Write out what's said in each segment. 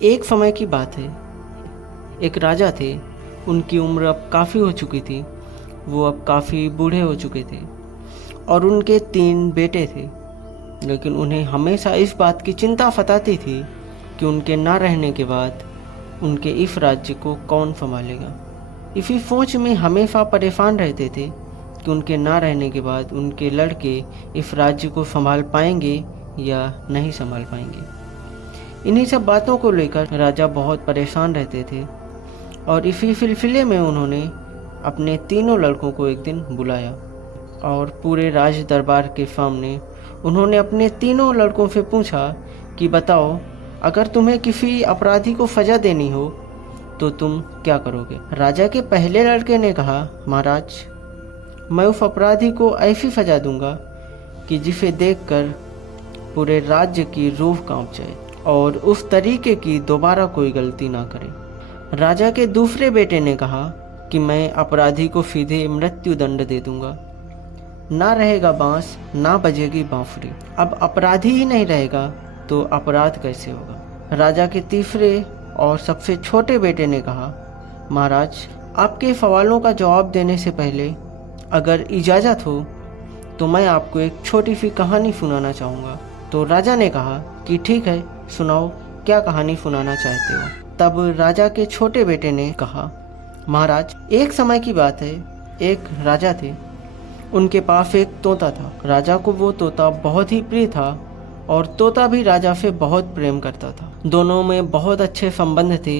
एक समय की बात है, एक राजा थे। उनकी उम्र अब काफ़ी हो चुकी थी। वो अब काफ़ी बूढ़े हो चुके थे और उनके 3 बेटे थे। लेकिन उन्हें हमेशा इस बात की चिंता सताती थी कि उनके ना रहने के बाद उनके इस राज्य को कौन संभालेगा। इसी सोच में हमेशा परेशान रहते थे कि उनके ना रहने के बाद उनके लड़के इस राज्य को संभाल पाएंगे या नहीं संभाल पाएंगे। इन्हीं सब बातों को लेकर राजा बहुत परेशान रहते थे और इसी सिलसिले में उन्होंने अपने तीनों लड़कों को एक दिन बुलाया और पूरे राज दरबार के सामने उन्होंने अपने तीनों लड़कों से पूछा कि बताओ, अगर तुम्हें किसी अपराधी को सजा देनी हो तो तुम क्या करोगे। राजा के पहले लड़के ने कहा, महाराज, मैं उस अपराधी को ऐसी सजा दूंगा कि जिसे देखकर पूरे राज्य की रूह कांप जाए और उस तरीके की दोबारा कोई गलती ना करे। राजा के दूसरे बेटे ने कहा कि मैं अपराधी को सीधे मृत्यु दंड दे दूंगा। ना रहेगा बांस, ना बजेगी बांसुरी। अब अपराधी ही नहीं रहेगा तो अपराध कैसे होगा। राजा के तीसरे और सबसे छोटे बेटे ने कहा, महाराज, आपके सवालों का जवाब देने से पहले अगर इजाज़त हो तो मैं आपको एक छोटी सी कहानी सुनाना चाहूँगा। तो राजा ने कहा कि ठीक है, सुनाओ, क्या कहानी सुनाना चाहते हो। तब राजा के छोटे बेटे ने कहा, महाराज, एक समय की बात है, एक राजा थे। उनके पास एक तोता था। राजा को वो तोता बहुत ही प्रिय था और तोता भी राजा से बहुत प्रेम करता था। दोनों में बहुत अच्छे संबंध थे।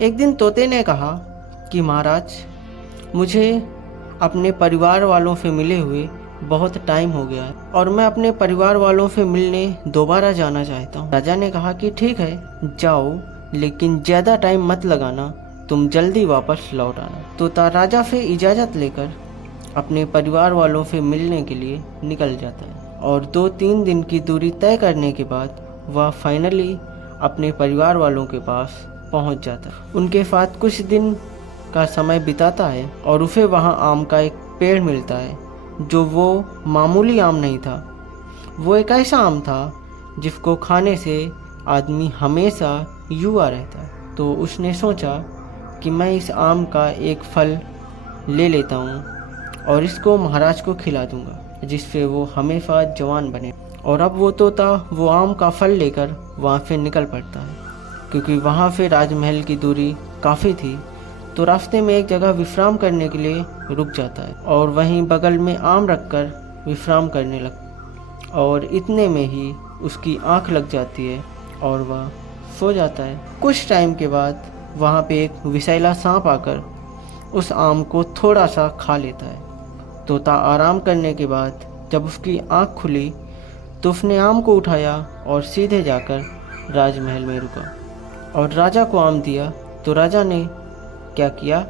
एक दिन तोते ने कहा कि महाराज, मुझे अपने परिवार वालों से मिले हुए बहुत टाइम हो गया है और मैं अपने परिवार वालों से मिलने दोबारा जाना चाहता हूँ। राजा ने कहा कि ठीक है, जाओ, लेकिन ज़्यादा टाइम मत लगाना, तुम जल्दी वापस लौट आना। तोता राजा से इजाज़त लेकर अपने परिवार वालों से मिलने के लिए निकल जाता है और 2-3 दिन की दूरी तय करने के बाद वह फाइनली अपने परिवार वालों के पास पहुंच जाता है। उनके साथ कुछ दिन का समय बिताता है और उसे वहां आम का एक पेड़ मिलता है, जो वो मामूली आम नहीं था। वो एक ऐसा आम था जिसको खाने से आदमी हमेशा युवा रहता है। तो उसने सोचा कि मैं इस आम का एक फल ले लेता हूँ और इसको महाराज को खिला दूंगा, जिससे वो हमेशा जवान बने। और अब वो तोता वो आम का फल लेकर वहाँ से निकल पड़ता है। क्योंकि वहाँ से राजमहल की दूरी काफ़ी थी, तो रास्ते में एक जगह विश्राम करने के लिए रुक जाता है और वहीं बगल में आम रखकर विश्राम करने लगता। और इतने में ही उसकी आँख लग जाती है और वह सो जाता है। कुछ टाइम के बाद वहाँ पे एक विषैला सांप आकर उस आम को थोड़ा सा खा लेता है। तोता आराम करने के बाद जब उसकी आँख खुली तो उसने आम को उठाया और सीधे जाकर राजमहल में रुका और राजा को आम दिया। तो राजा ने क्या किया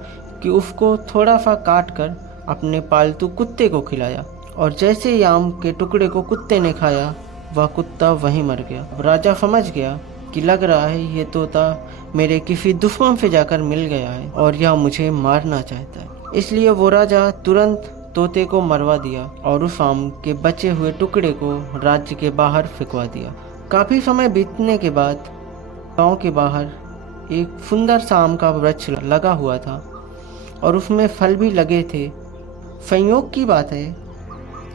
कि उसको थोड़ा सा काट कर अपने पालतू कुत्ते को खिलाया और जैसे ही आम के टुकड़े को कुत्ते ने खाया, वह कुत्ता वहीं मर गया। अब राजा समझ गया कि लग रहा है ये तोता मेरे किसी दुश्मन से जाकर मिल गया है और यह मुझे मारना चाहता है। इसलिए वो राजा तुरंत तोते को मरवा दिया और उस आम के बचे हुए टुकड़े को राज्य के बाहर फेंकवा दिया। काफ़ी समय बीतने के बाद गांव के बाहर एक सुंदर सा आम का वृक्ष लगा हुआ था और उसमें फल भी लगे थे। संयोग की बात है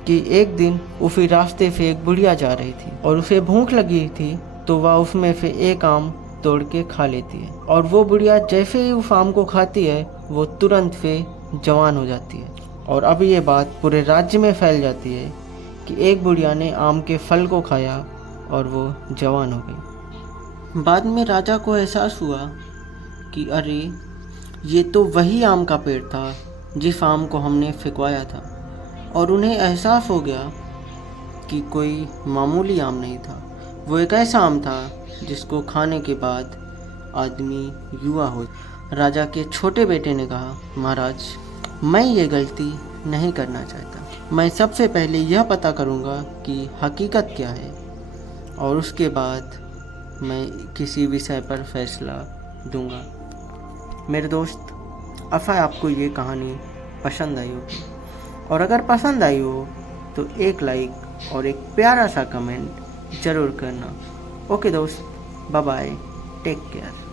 कि एक दिन उसी रास्ते से एक बुढ़िया जा रही थी और उसे भूख लगी थी, तो वह उसमें से एक आम तोड़ के खा लेती है और वो बुढ़िया जैसे ही उस आम को खाती है वो तुरंत से जवान हो जाती है। और अब ये बात पूरे राज्य में फैल जाती है कि एक बुढ़िया ने आम के फल को खाया और वो जवान हो गई। बाद में राजा को एहसास हुआ कि अरे, ये तो वही आम का पेड़ था जिस आम को हमने फेंकवाया था। और उन्हें एहसास हो गया कि कोई मामूली आम नहीं था, वो एक ऐसा आम था जिसको खाने के बाद आदमी युवा हो। राजा के छोटे बेटे ने कहा, महाराज, मैं ये गलती नहीं करना चाहता। मैं सबसे पहले यह पता करूँगा कि हकीकत क्या है और उसके बाद मैं किसी विषय पर फैसला दूंगा। मेरे दोस्त, आशा है आपको ये कहानी पसंद आई होगी और अगर पसंद आई हो तो एक लाइक और एक प्यारा सा कमेंट ज़रूर करना। ओके दोस्त, बाय बाय। Take care.